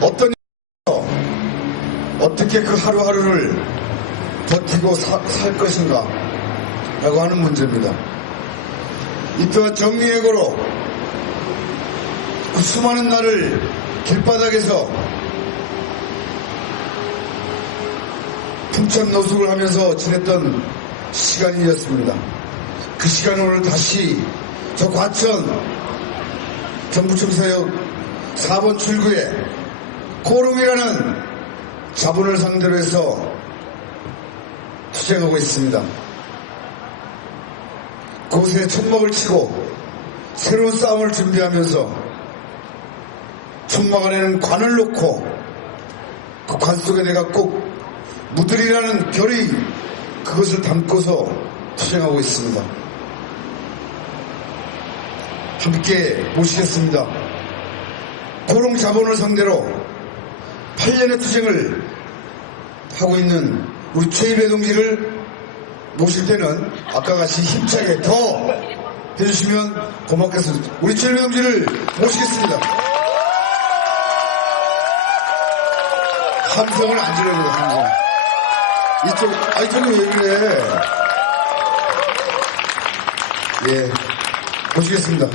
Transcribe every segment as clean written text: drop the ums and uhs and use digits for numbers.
어떤 어떻게 그 하루하루를 버티고 살 것인가 라고 하는 문제입니다. 이 또한 정리해고로 그 수많은 날을 길바닥에서 풍천노숙을 하면서 지냈던 시간이었습니다. 그 시간을 오늘 다시 저 과천 정부청사역 4번 출구에 코롱이라는 자본을 상대로 해서 투쟁하고 있습니다. 그곳에 천막을 치고 새로운 싸움을 준비하면서 천막 안에는 관을 놓고 그 관 속에 내가 꼭 묻으리라는 결의, 그것을 담고서 투쟁하고 있습니다. 함께 모시겠습니다. 코롱 자본을 상대로 8년의 투쟁을 하고 있는 우리 최일배 동지를 모실 때는 아까 같이 힘차게 더 해주시면 고맙겠습니다. 우리 최일배 동지를 모시겠습니다. 함성을 안 지르려고 함성. 이쪽은 왜 그래? 예, 모시겠습니다.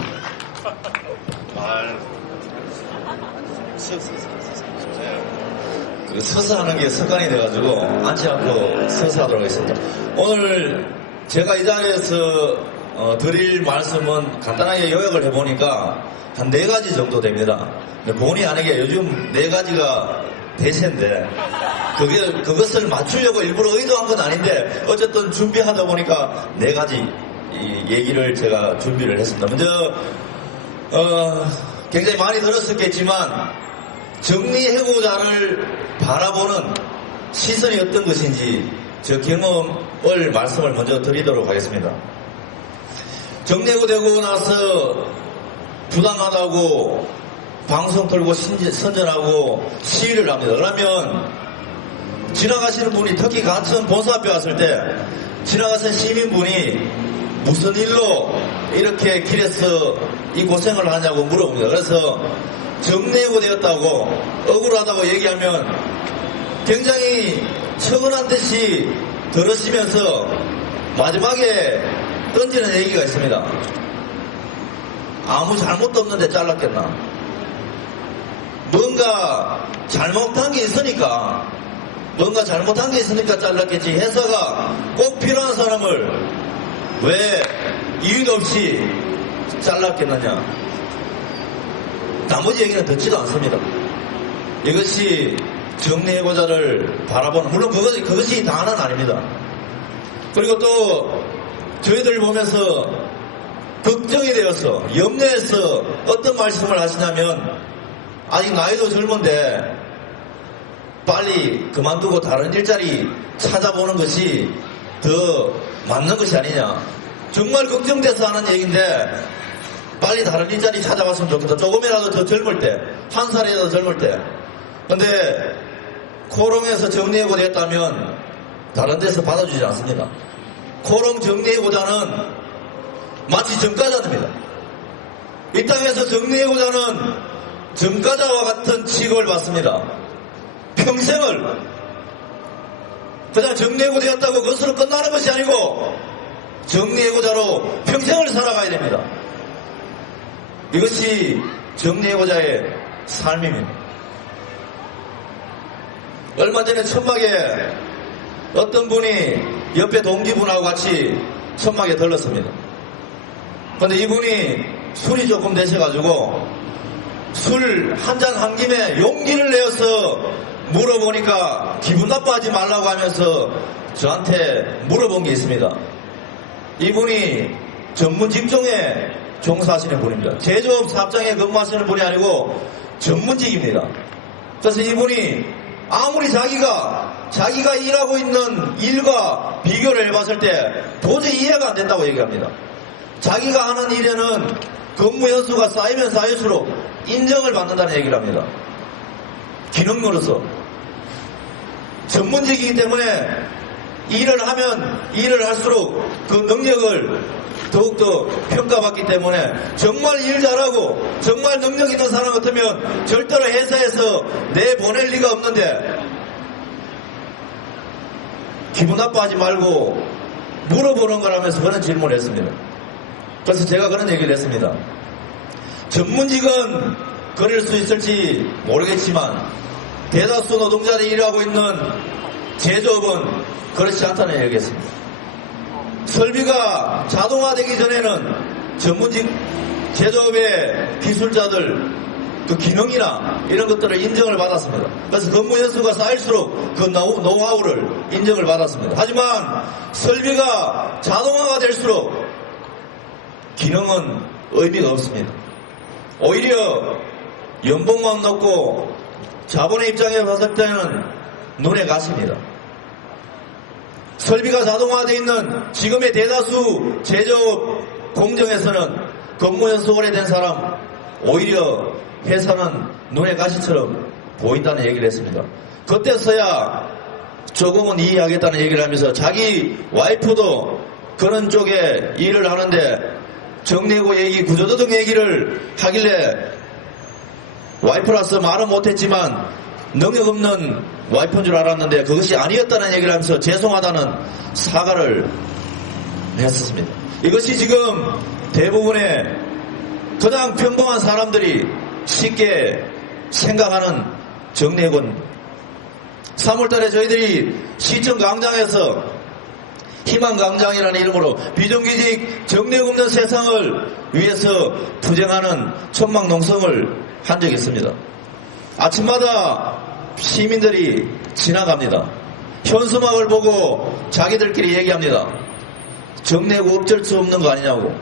서서 하는 게 습관이 돼가지고 앉지 않고 서서 하도록 하겠습니다. 오늘 제가 이 자리에서 드릴 말씀은 간단하게 요약을 해보니까 한 4가지 정도 됩니다. 본의 아니게 요즘 4가지가 대세인데 그것을 맞추려고 일부러 의도한 건 아닌데 어쨌든 준비하다 보니까 4가지 얘기를 제가 준비를 했습니다. 먼저 굉장히 많이 들었었겠지만 정리해고자를 바라보는 시선이 어떤 것인지 저 경험을 말씀을 먼저 드리도록 하겠습니다. 정리해고되고 나서 부당하다고 방송 틀고 선전하고 시위를 합니다. 그러면 지나가시는 분이, 특히 가천 본사 앞에 왔을 때 지나가신 시민분이 무슨 일로 이렇게 길에서 이 고생을 하냐고 물어봅니다. 그래서 정리해고 되었다고 억울하다고 얘기하면 굉장히 처근한 듯이 들으시면서 마지막에 던지는 얘기가 있습니다. 아무 잘못도 없는데 잘랐겠나. 뭔가 잘못한 게 있으니까 잘랐겠지. 회사가 꼭 필요한 사람을 왜 이유도 없이 잘랐겠느냐. 나머지 얘기는 듣지도 않습니다. 이것이 정리해고자를 바라보는, 물론 그것이 다는 아닙니다. 그리고 또 저희들 보면서 걱정이 되어서 염려해서 어떤 말씀을 하시냐면, 아직 나이도 젊은데 빨리 그만두고 다른 일자리 찾아보는 것이 더 맞는 것이 아니냐. 정말 걱정돼서 하는 얘기인데 빨리 다른 일자리 찾아봤으면 좋겠다. 조금이라도 더 젊을 때, 1살이라도 젊을 때. 근데 코롱에서 정리해고 됐다면 다른 데서 받아주지 않습니다. 코롱 정리해고자는 마치 전과자입니다. 이 땅에서 정리해고자는 전과자와 같은 취급을 받습니다. 평생을 그냥 정리해고 되었다고 그것으로 끝나는 것이 아니고 정리해고자로 평생을 살아가야 됩니다. 이것이 정리해고자의 삶입니다. 얼마 전에 천막에 어떤 분이 옆에 동기분하고 같이 천막에 들렀습니다. 그런데 이분이 술이 조금 되셔가지고 술 한 잔 한 김에 용기를 내어서 물어보니까 기분 나빠하지 말라고 하면서 저한테 물어본 게 있습니다. 이분이 전문 직종에 종사하시는 분입니다. 제조업 사업장에 근무하시는 분이 아니고 전문직입니다. 그래서 이분이 아무리 자기가 일하고 있는 일과 비교를 해봤을 때 도저히 이해가 안 된다고 얘기합니다. 자기가 하는 일에는 근무 연수가 쌓이면 쌓일수록 인정을 받는다는 얘기를 합니다. 기능으로서 전문직이기 때문에 일을 하면 일을 할수록 그 능력을 더욱더 평가받기 때문에 정말 일 잘하고 정말 능력 있는 사람 같으면 절대로 회사에서 내보낼 리가 없는데 기분 나빠하지 말고 물어보는 거라면서 그런 질문을 했습니다. 그래서 제가 그런 얘기를 했습니다. 전문직은 그럴 수 있을지 모르겠지만 대다수 노동자들이 일하고 있는 제조업은 그렇지 않다는 얘기했습니다. 설비가 자동화되기 전에는 전문직 제조업의 기술자들 그 기능이나 이런 것들을 인정을 받았습니다. 그래서 근무 연수가 쌓일수록 그 노하우를 인정을 받았습니다. 하지만 설비가 자동화가 될수록 기능은 의미가 없습니다. 오히려 연봉만 높고 자본의 입장에서 봤을 때는 눈에 가십니다. 설비가 자동화되어 있는 지금의 대다수 제조업 공정에서는 근무 연수 오래된 사람 오히려 회사는 눈에 가시처럼 보인다는 얘기를 했습니다. 그때서야 조금은 이해하겠다는 얘기를 하면서 자기 와이프도 그런 쪽에 일을 하는데 정리해고 얘기, 구조조정 얘기를 하길래 와이프라서 말은 못했지만 능력 없는 와이프인 줄 알았는데 그것이 아니었다는 얘기를 하면서 죄송하다는 사과를 했었습니다. 이것이 지금 대부분의 그냥 평범한 사람들이 쉽게 생각하는 정리해고는 3월달에 저희들이 시청 광장에서 희망광장이라는 이름으로 비정규직 정리해고 없는 세상을 위해서 투쟁하는 천막농성을 한 적이 있습니다. 아침마다 시민들이 지나갑니다. 현수막을 보고 자기들끼리 얘기합니다. 정리해고 어쩔 수 없는 거 아니냐고.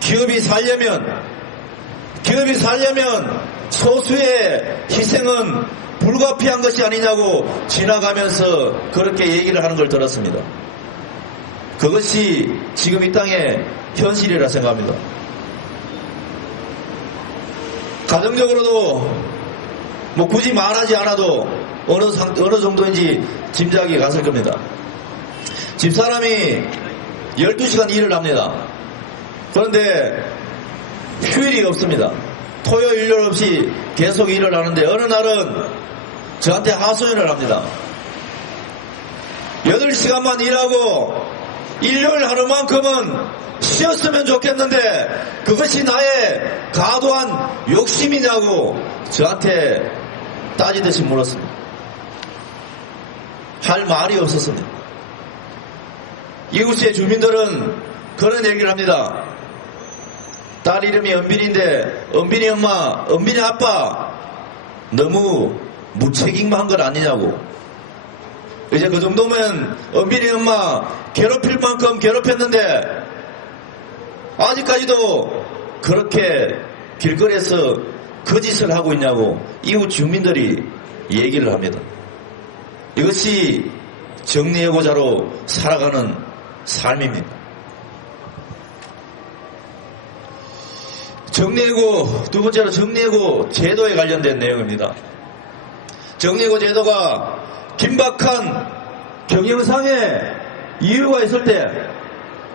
기업이 살려면 소수의 희생은 불가피한 것이 아니냐고 지나가면서 그렇게 얘기를 하는 걸 들었습니다. 그것이 지금 이 땅의 현실이라 생각합니다. 가정적으로도 뭐 굳이 말하지 않아도 어느 정도인지 짐작이 갔을 겁니다. 집사람이 12시간 일을 합니다. 그런데 휴일이 없습니다. 토요일 일요일 없이 계속 일을 하는데 어느 날은 저한테 하소연을 합니다. 8시간만 일하고 일요일 하루만큼은 쉬었으면 좋겠는데 그것이 나의 과도한 욕심이냐고 저한테 따지듯이 물었습니다. 할 말이 없었습니다. 이웃의 주민들은 그런 얘기를 합니다. 딸 이름이 은빈인데 은빈이 엄마, 은빈이 아빠 너무 무책임한 것 아니냐고. 이제 그 정도면 은빈이 엄마 괴롭힐 만큼 괴롭혔는데 아직까지도 그렇게 길거리에서 거짓을 하고 있냐고 이웃 주민들이 얘기를 합니다. 이것이 정리해고자로 살아가는 삶입니다. 정리해고, 두 번째로 정리해고 제도에 관련된 내용입니다. 정리해고 제도가 긴박한 경영상의 이유가 있을 때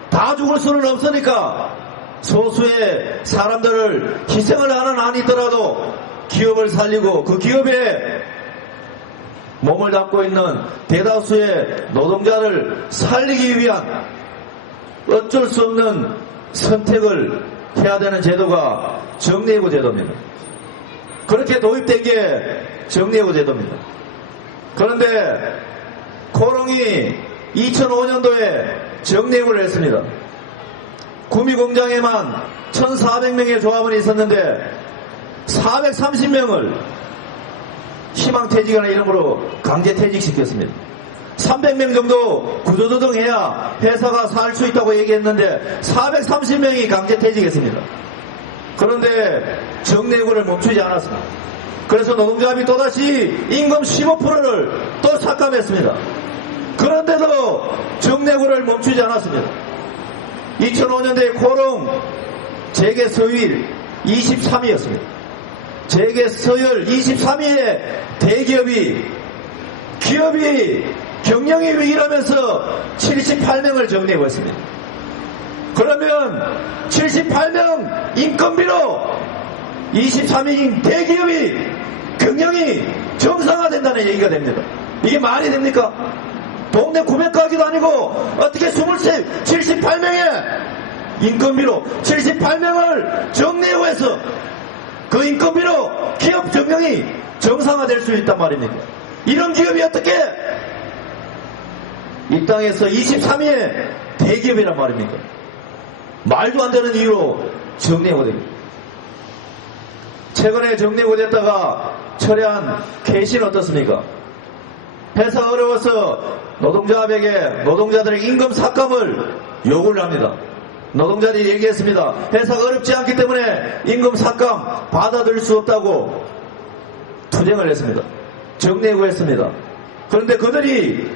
다 죽을 수는 없으니까 소수의 사람들을 희생을 하는 한이 있더라도 기업을 살리고 그 기업에 몸을 담고 있는 대다수의 노동자를 살리기 위한 어쩔 수 없는 선택을 해야 되는 제도가 정리해고 제도입니다. 그렇게 도입된 게 정리해고 제도입니다. 그런데 코롱이 2005년도에 정리해고를 했습니다. 구미공장에만 1,400명의 조합원이 있었는데 430명을 희망퇴직이라는 이름으로 강제퇴직시켰습니다. 300명 정도 구조조정해야 회사가 살 수 있다고 얘기했는데 430명이 강제퇴직했습니다. 그런데 정리해고를 멈추지 않았습니다. 그래서 노동조합이 또다시 임금 15%를 또 삭감했습니다. 그런데도 정리해고를 멈추지 않았습니다. 2005년도에 코롱 재개 서유일 23위였습니다. 재개 서열 23위에 대기업이 경영이 위기라면서 78명을 정리해고했습니다. 그러면 78명 인건비로 23인 대기업이 경영이 정상화된다는 얘기가 됩니다. 이게 말이 됩니까? 동네 구매가기도 아니고 어떻게 78명의 인건비로 78명을 정리해서 그 인건비로 기업 경영이 정상화될 수 있단 말입니까? 이런 기업이 어떻게 이 땅에서 23위의 대기업이란 말입니까? 말도 안 되는 이유로 정리해고됩니다. 최근에 정리해고됐다가 철회한 K씨는 어떻습니까? 회사가 어려워서 노동자들의 임금 삭감을 요구를 합니다. 노동자들이 얘기했습니다. 회사가 어렵지 않기 때문에 임금 삭감 받아들일 수 없다고 투쟁을 했습니다. 정리해고했습니다. 그런데 그들이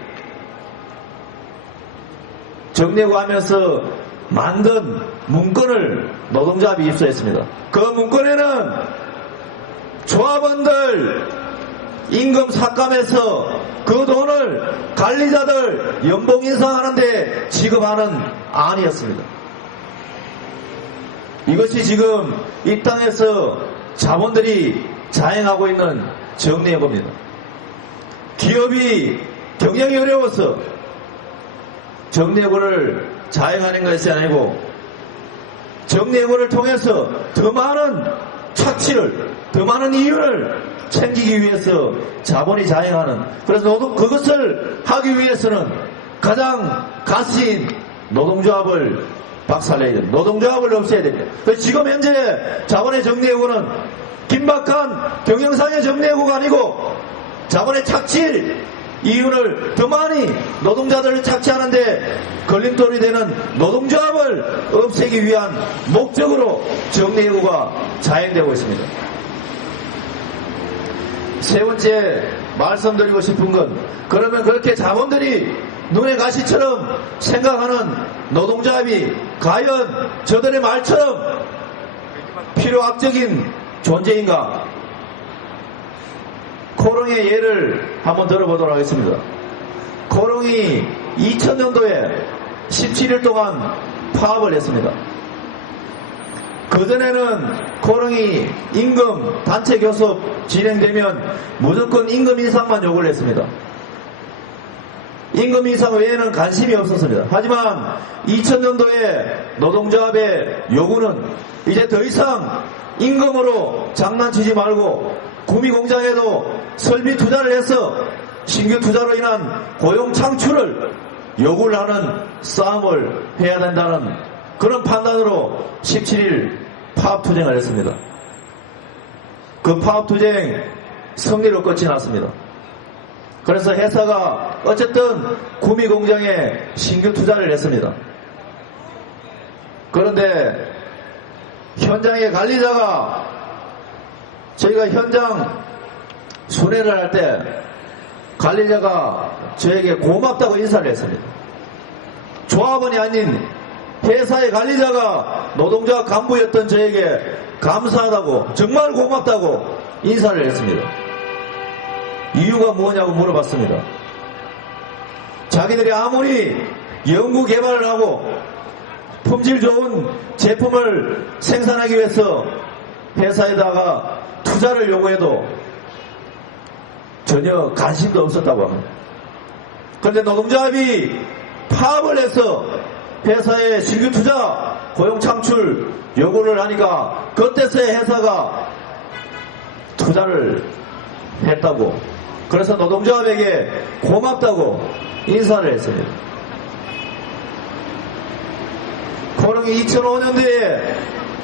정리해고하면서 만든 문건을 노동조합이 입수했습니다. 그 문건에는 조합원들 임금 삭감해서 그 돈을 관리자들 연봉 인상하는데 지급하는 안이었습니다. 이것이 지금 이 땅에서 자본들이 자행하고 있는 정리해고입니다. 기업이 경영이 어려워서 정리해고를 자행하는 것이 아니고 정리해고를 통해서 더 많은 착취를, 더 많은 이윤을 챙기기 위해서 자본이 자행하는, 그래서 그것을 하기 위해서는 가장 가시인 노동조합을 박살내야 됩니다. 노동조합을 없애야 됩니다. 그래서 지금 현재 자본의 정리해고는 긴박한 경영상의 정리해고가 아니고 자본의 착취 이윤을 더 많이 노동자들을 착취하는데 걸림돌이 되는 노동조합을 없애기 위한 목적으로 정리해고가 자행되고 있습니다. 세 번째 말씀드리고 싶은 건, 그러면 그렇게 자본들이 눈의 가시처럼 생각하는 노동조합이 과연 저들의 말처럼 필요악적인 존재인가? 코롱의 예를 한번 들어보도록 하겠습니다. 코롱이 2000년도에 17일 동안 파업을 했습니다. 그전에는 코롱이 임금 단체 교섭 진행되면 무조건 임금 인상만 요구를 했습니다. 임금 인상 외에는 관심이 없었습니다. 하지만 2000년도에 노동조합의 요구는 이제 더 이상 임금으로 장난치지 말고 구미공장에도 설비 투자를 해서 신규 투자로 인한 고용 창출을 요구를 하는 싸움을 해야 된다는 그런 판단으로 17일 파업투쟁을 했습니다. 그 파업투쟁 승리로 끝이 났습니다. 그래서 회사가 어쨌든 구미공장에 신규 투자를 했습니다. 그런데 현장의 관리자가 저희가 현장 순회를 할 때 관리자가 저에게 고맙다고 인사를 했습니다. 조합원이 아닌 회사의 관리자가 노동조합 간부였던 저에게 감사하다고, 정말 고맙다고 인사를 했습니다. 이유가 뭐냐고 물어봤습니다. 자기들이 아무리 연구 개발을 하고 품질 좋은 제품을 생산하기 위해서 회사에다가 투자를 요구해도 전혀 관심도 없었다고 합니다. 그런데 노동조합이 파업을 해서 회사에 신규 투자, 고용 창출 요구를 하니까 그때서야 회사가 투자를 했다고, 그래서 노동조합에게 고맙다고 인사를 했습니다. 코롱이 2005년도에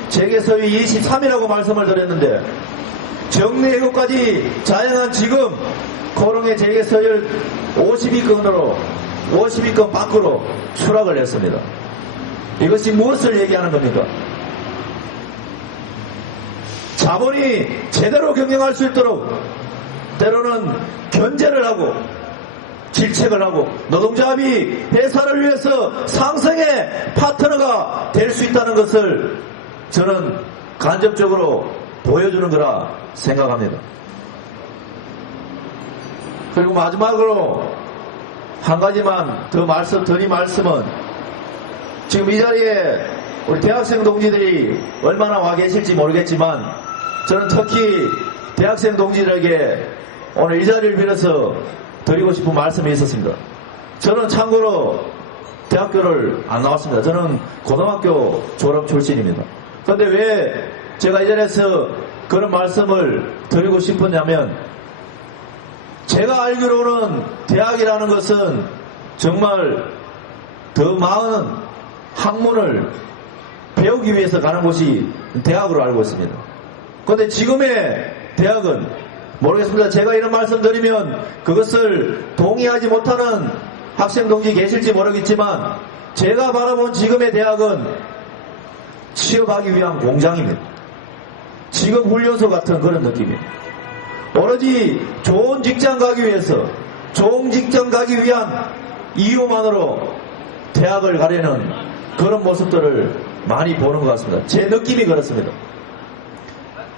재계서위 23이라고 말씀을 드렸는데 정리해고까지 자행한 지금 코롱의 재계서열 52건 밖으로 추락을 했습니다. 이것이 무엇을 얘기하는 겁니까? 자본이 제대로 경영할 수 있도록 때로는 견제를 하고 질책을 하고 노동조합이 회사를 위해서 상생의 파트너가 될 수 있다는 것을 저는 간접적으로 보여주는 거라 생각합니다. 그리고 마지막으로 한 가지만 더 드릴 말씀은, 지금 이 자리에 우리 대학생 동지들이 얼마나 와 계실지 모르겠지만 저는 특히 대학생 동지들에게 오늘 이 자리를 빌어서 드리고 싶은 말씀이 있었습니다. 저는 참고로 대학교를 안 나왔습니다. 저는 고등학교 졸업 출신입니다. 그런데 왜 제가 이 자리에서 그런 말씀을 드리고 싶었냐면 제가 알기로는 대학이라는 것은 정말 더 많은 학문을 배우기 위해서 가는 곳이 대학으로 알고 있습니다. 그런데 지금의 대학은 모르겠습니다. 제가 이런 말씀 드리면 그것을 동의하지 못하는 학생 동지 계실지 모르겠지만 제가 바라본 지금의 대학은 취업하기 위한 공장입니다. 직업 훈련소 같은 그런 느낌이에요. 오로지 좋은 직장 가기 위해서 좋은 직장 가기 위한 이유만으로 대학을 가려는 그런 모습들을 많이 보는 것 같습니다. 제 느낌이 그렇습니다.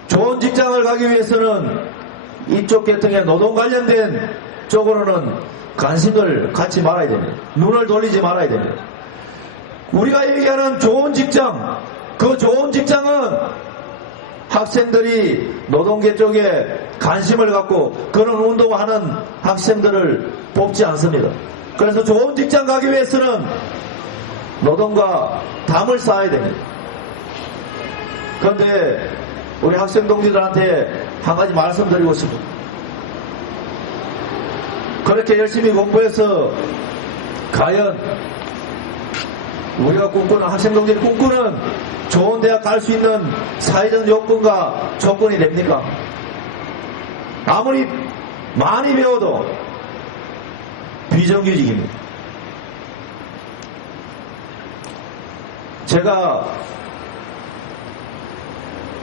좋은 직장을 가기 위해서는 이쪽 계통의 노동 관련된 쪽으로는 관심을 갖지 말아야 됩니다. 눈을 돌리지 말아야 됩니다. 우리가 얘기하는 좋은 직장, 그 좋은 직장은 학생들이 노동계 쪽에 관심을 갖고 그런 운동하는 학생들을 뽑지 않습니다. 그래서 좋은 직장 가기 위해서는 노동과 담을 쌓아야 됩니다. 그런데 우리 학생 동지들한테 한 가지 말씀드리고 싶습니다. 그렇게 열심히 공부해서 과연 우리가 꿈꾸는 학생 동지들이 꿈꾸는 좋은 대학 갈 수 있는 사회적 요건과 조건이 됩니까? 아무리 많이 배워도 비정규직입니다. 제가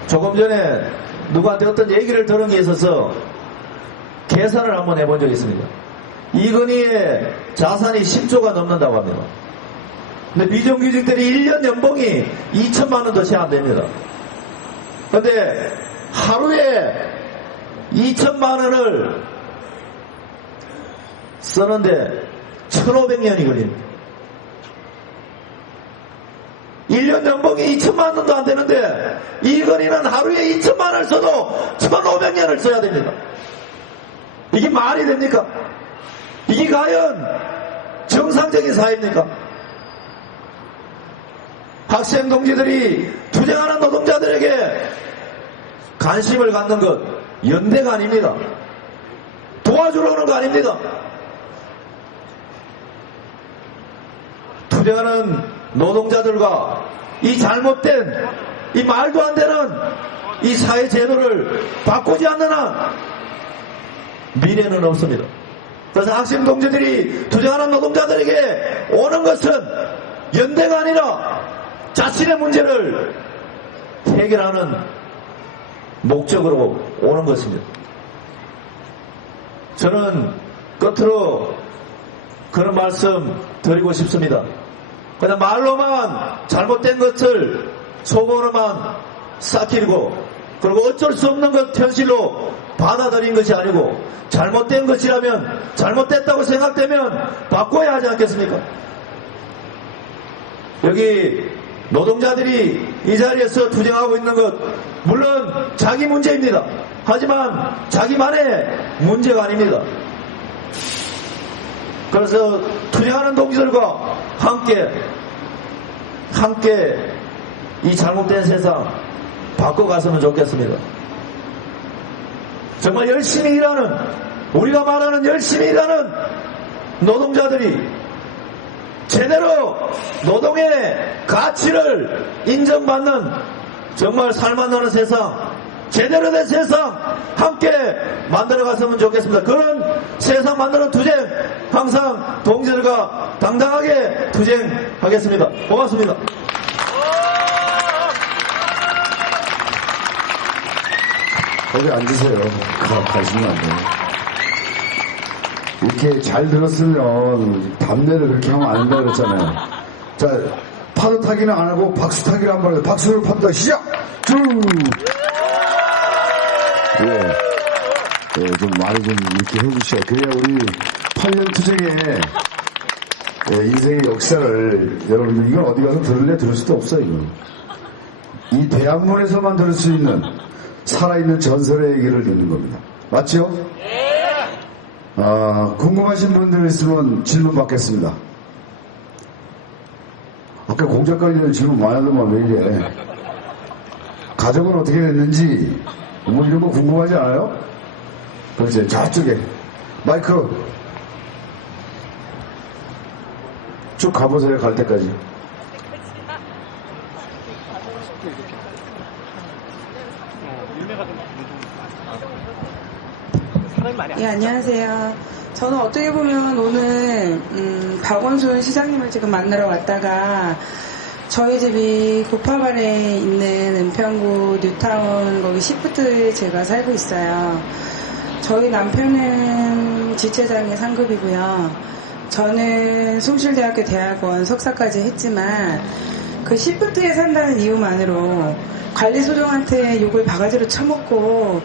조금 전에 누구한테 어떤 얘기를 들은 게 있어서 계산을 한번 해본 적이 있습니다. 이건희의 자산이 10조가 넘는다고 합니다. 근데 비정규직들이 1년 연봉이 2천만 원도 채 안 됩니다. 근데 하루에 2천만 원을 쓰는데 1,500년이 걸립니다. 1년 연봉이 2천만 원도 안 되는데 이건희는 하루에 2천만 원을 써도 1,500년을 써야 됩니다. 이게 말이 됩니까? 이게 과연 정상적인 사회입니까? 학생 동지들이 투쟁하는 노동자들에게 관심을 갖는 것 연대가 아닙니다. 도와주려는 거 아닙니다. 투쟁하는 노동자들과 이 잘못된 이 말도 안 되는 이 사회 제도를 바꾸지 않는 한 미래는 없습니다. 그래서 학생 동지들이 투쟁하는 노동자들에게 오는 것은 연대가 아니라 자신의 문제를 해결하는 목적으로 오는 것입니다. 저는 끝으로 그런 말씀 드리고 싶습니다. 그냥 말로만 잘못된 것을 속어로만 싹키고 그리고 어쩔 수 없는 것 현실로 받아들인 것이 아니고 잘못된 것이라면 잘못됐다고 생각되면 바꿔야 하지 않겠습니까? 여기 노동자들이 이 자리에서 투쟁하고 있는 것 물론 자기 문제입니다. 하지만 자기만의 문제가 아닙니다. 그래서 투쟁하는 동지들과 함께 이 잘못된 세상 바꿔갔으면 좋겠습니다. 정말 열심히 일하는 우리가 말하는 열심히 일하는 노동자들이 제대로 노동의 가치를 인정받는 정말 살만나는 세상 제대로 된 세상 함께 만들어갔으면 좋겠습니다. 그런 세상 만드는 투쟁 항상 동지들과 당당하게 투쟁하겠습니다. 고맙습니다. 거기 앉으세요. 가시면 안 돼요. 이렇게 잘 들었으면 담내를 그렇게 하면 안 된다고 그랬잖아요. 자, 파도 타기는 안 하고 박수 타기를 한번 해요. 박수를 팝니다. 시작! 쭉! 좀 말을 좀 이렇게 해주셔야 그래야 우리 8년 투쟁에 인생의 역사를 여러분들 이건 어디 가서 들을 수도 없어요. 이건. 이 대학문에서만 들을 수 있는 살아있는 전설의 얘기를 듣는 겁니다. 맞죠? 궁금하신 분들 있으면 질문 받겠습니다. 아까 공작가님들 질문 많았더만 왜 이래? 가족은 어떻게 됐는지 뭐 이런 거 궁금하지 않아요? 그렇지, 저쪽에 마이크 쭉 가보세요. 갈 때까지. 예, 안녕하세요. 저는 어떻게 보면 오늘 박원순 시장님을 지금 만나러 왔다가 저희 집이 고파발에 있는 은평구 뉴타운 거기 시프트에 제가 살고 있어요. 저희 남편은 지체장애 상급이고요. 저는 숭실대학교 대학원 석사까지 했지만 그 시프트에 산다는 이유만으로 관리소장한테 욕을 바가지로 쳐먹고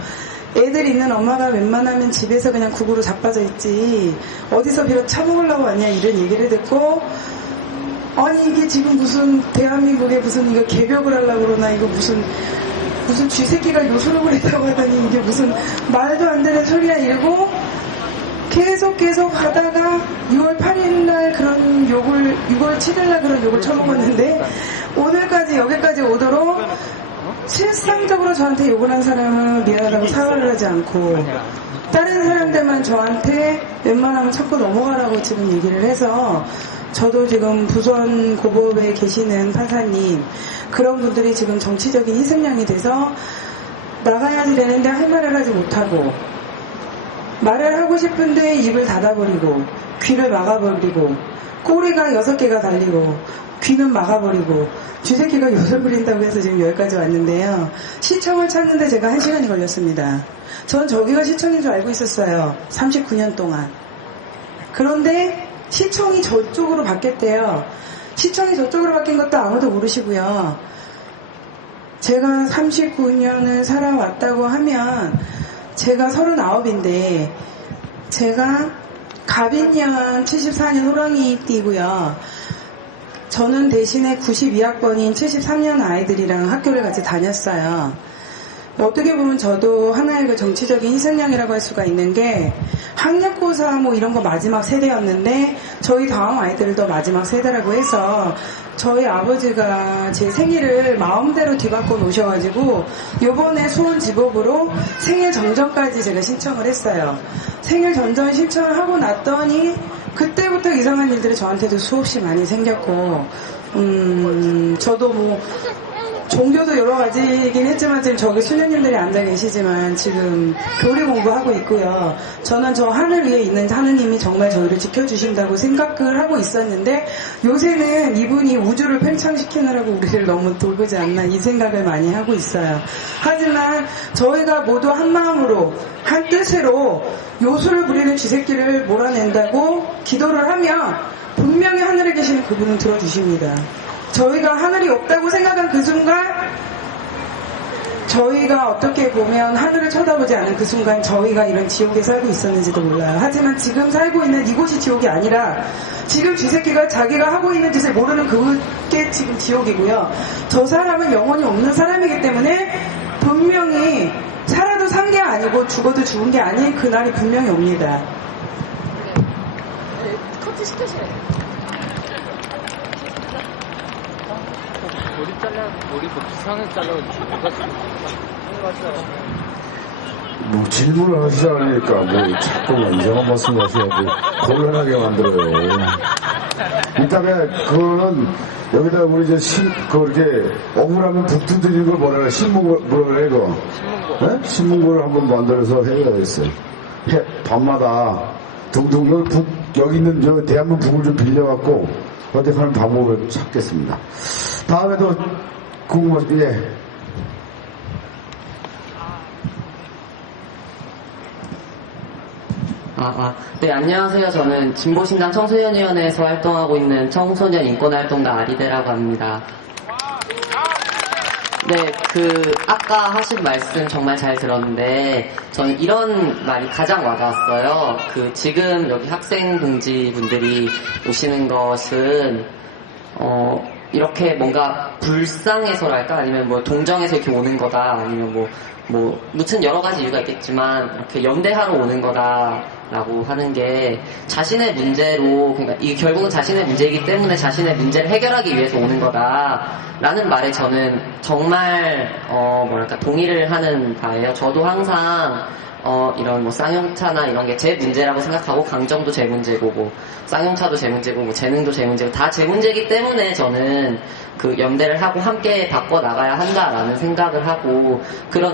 애들 있는 엄마가 웬만하면 집에서 그냥 국으로 자빠져 있지 어디서 비록 처먹으려고 왔냐 이런 얘기를 듣고 아니 이게 지금 무슨 대한민국에 무슨 이거 개벽을 하려고 그러나 이거 무슨 쥐새끼가 요술을 했다고 하더니 이게 무슨 말도 안 되는 소리야 이러고 계속 하다가 6월 8일날 그런 욕을 6월 7일날 그런 욕을 처먹었는데 오늘까지 여기까지 오도록 실상적으로 저한테 욕을 한 사람은 미안하다고 사과를 하지 않고 다른 사람들만 저한테 웬만하면 찾고 넘어가라고 지금 얘기를 해서 저도 지금 부선 고법에 계시는 판사님 그런 분들이 지금 정치적인 희생양이 돼서 나가야지 되는데 할 말을 하지 못하고 말을 하고 싶은데 입을 닫아버리고 귀를 막아버리고 꼬리가 6개가 달리고 귀는 막아버리고 쥐새끼가 요술 부린다고 해서 지금 여기까지 왔는데요. 시청을 찾는데 제가 1시간이 걸렸습니다. 전 저기가 시청인 줄 알고 있었어요. 39년 동안. 그런데 시청이 저쪽으로 바뀌었대요. 시청이 저쪽으로 바뀐 것도 아무도 모르시고요. 제가 39년을 살아왔다고 하면 제가 39인데 제가 갑인년 74년 호랑이띠고요. 저는 대신에 92학번인 73년 아이들이랑 학교를 같이 다녔어요. 어떻게 보면 저도 하나의 그 정치적인 희생양이라고 할 수가 있는 게 학력고사 뭐 이런 거 마지막 세대였는데 저희 다음 아이들도 마지막 세대라고 해서 저희 아버지가 제 생일을 마음대로 뒤바꿔 놓으셔가지고 요번에 수원지법으로 생일 전전까지 제가 신청을 했어요. 생일 전전 신청을 하고 났더니 그때부터 이상한 일들이 저한테도 수없이 많이 생겼고 저도 뭐 종교도 여러 가지이긴 했지만 지금 저기 수녀님들이 앉아 계시지만 지금 교리 공부하고 있고요. 저는 저 하늘 위에 있는 하느님이 정말 저희를 지켜주신다고 생각을 하고 있었는데 요새는 이분이 우주를 팽창시키느라고 우리를 너무 돌보지 않나 이 생각을 많이 하고 있어요. 하지만 저희가 모두 한 마음으로 한 뜻으로 요술을 부리는 쥐새끼를 몰아낸다고 기도를 하면 분명히 하늘에 계시는 그분은 들어주십니다. 저희가 하늘이 없다고 생각한 그 순간 저희가 어떻게 보면 하늘을 쳐다보지 않은 그 순간 저희가 이런 지옥에 살고 있었는지도 몰라요. 하지만 지금 살고 있는 이곳이 지옥이 아니라 지금 쥐새끼가 자기가 하고 있는 짓을 모르는 그게 지금 지옥이고요. 저 사람은 영혼이 없는 사람이기 때문에 분명히 살아도 산 게 아니고 죽어도 죽은 게 아닌 그날이 분명히 옵니다. 커트 시켜줘요. 머리 뭐 비상에 잘라가지고 뭐 질문을 하시지 않으니까 뭐 자꾸만 이상한 말씀을 하셔야지 곤란하게 만들어요. 이따가 그거는 여기다 우리 이제 이렇게 억울하면 북 두드리는 걸 뭐라 그래? 뭐라 그래 그거? 네? 신문고를 한번 만들어서 해야겠어요. 밤마다 둥둥 여기 있는 저 대한민국 북을 좀 빌려갖고 어떻게 하는 방법을 찾겠습니다. 다음에도 궁금하신 예. 네, 안녕하세요. 저는 진보신당 청소년위원회에서 활동하고 있는 청소년 인권활동가 아리대라고 합니다. 네, 아까 하신 말씀 정말 잘 들었는데, 저는 이런 말이 가장 와닿았어요. 지금 여기 학생 동지분들이 오시는 것은, 이렇게 뭔가 불쌍해서랄까? 아니면 뭐 동정해서 이렇게 오는 거다? 아니면 무슨 여러 가지 이유가 있겠지만, 이렇게 연대하러 오는 거다라고 하는 게 자신의 문제로, 그러니까 이게 결국은 자신의 문제이기 때문에 자신의 문제를 해결하기 위해서 오는 거다라는 말에 저는 정말, 동의를 하는 바예요. 저도 항상, 이런 쌍용차나 이런 게 제 문제라고 생각하고, 강정도 제 문제고, 쌍용차도 제 문제고, 재능도 제 문제고, 다 제 문제이기 때문에 저는 연대를 하고 함께 바꿔나가야 한다라는 생각을 하고,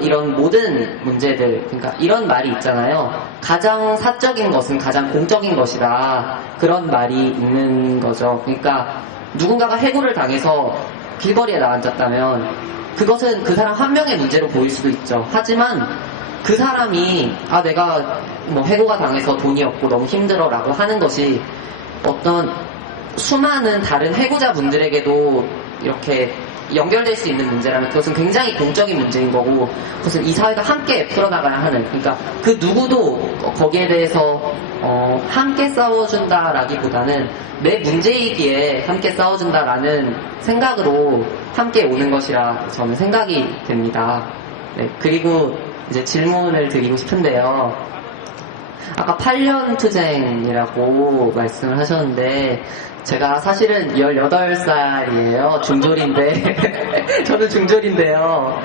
이런 모든 문제들, 그러니까 이런 말이 있잖아요. 가장 사적인 것은 가장 공적인 것이다. 그런 말이 있는 거죠. 그러니까 누군가가 해고를 당해서 길거리에 나앉았다면, 그것은 그 사람 한 명의 문제로 보일 수도 있죠. 하지만 그 사람이 내가 해고가 당해서 돈이 없고 너무 힘들어 라고 하는 것이 어떤 수많은 다른 해고자분들에게도 이렇게 연결될 수 있는 문제라면 그것은 굉장히 공적인 문제인 거고, 그것은 이 사회가 함께 풀어나가야 하는, 그러니까 그 누구도 거기에 대해서 함께 싸워준다라기보다는 내 문제이기에 함께 싸워준다라는 생각으로 함께 오는 것이라 저는 생각이 됩니다. 네, 그리고 이제 질문을 드리고 싶은데요. 아까 8년 투쟁이라고 말씀을 하셨는데, 제가 사실은 18살이에요. 중졸인데. 저는 중졸인데요.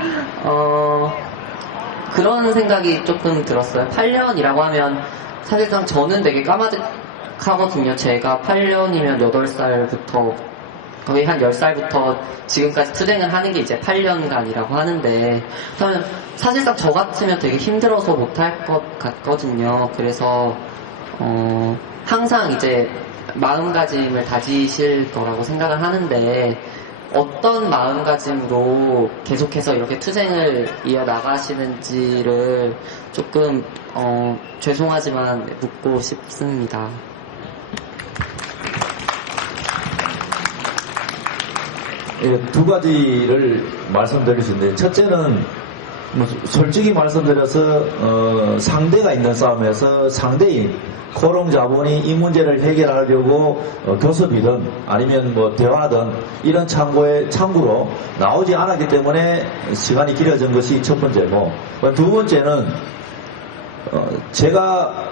그런 생각이 조금 들었어요. 8년이라고 하면 사실상 저는 되게 까마득하거든요. 제가 8년이면 8살부터 거의 한 10살부터 지금까지 투쟁을 하는 게 이제 8년간이라고 하는데, 그러면 사실상 저 같으면 되게 힘들어서 못할 것 같거든요. 그래서 항상 이제 마음가짐을 다지실 거라고 생각을 하는데, 어떤 마음가짐으로 계속해서 이렇게 투쟁을 이어나가시는지를 조금 죄송하지만 묻고 싶습니다. 예, 두 가지를 말씀드릴 수 있는데, 첫째는 솔직히 말씀드려서 상대가 있는 싸움에서 상대인 코롱자본이 이 문제를 해결하려고 교섭이든 아니면 대화든 이런 창구로 나오지 않았기 때문에 시간이 길어진 것이 첫 번째고, 두 번째는 제가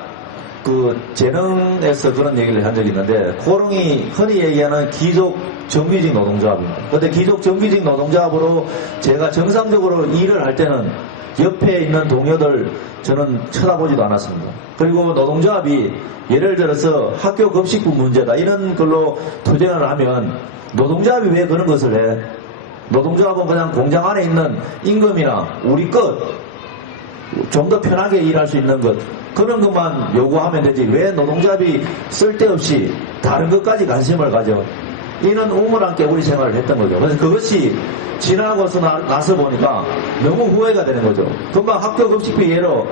재능에서 그런 얘기를 한 적이 있는데, 코롱이 흔히 얘기하는 귀족 정규직 노동조합입니다. 근데 귀족 정규직 노동조합으로 제가 정상적으로 일을 할 때는 옆에 있는 동료들 저는 쳐다보지도 않았습니다. 그리고 노동조합이 예를 들어서 학교 급식부 문제다 이런 걸로 투쟁을 하면 노동조합이 왜 그런 것을 해? 노동조합은 그냥 공장 안에 있는 임금이나 우리 것 좀 더 편하게 일할 수 있는 것, 그런 것만 요구하면 되지 왜 노동조합이 쓸데없이 다른 것까지 관심을 가져? 이는 우물함께 우리 생활을 했던 거죠. 그래서 그것이 지나고서 나서 보니까 너무 후회가 되는 거죠. 금방 학교 급식비 예로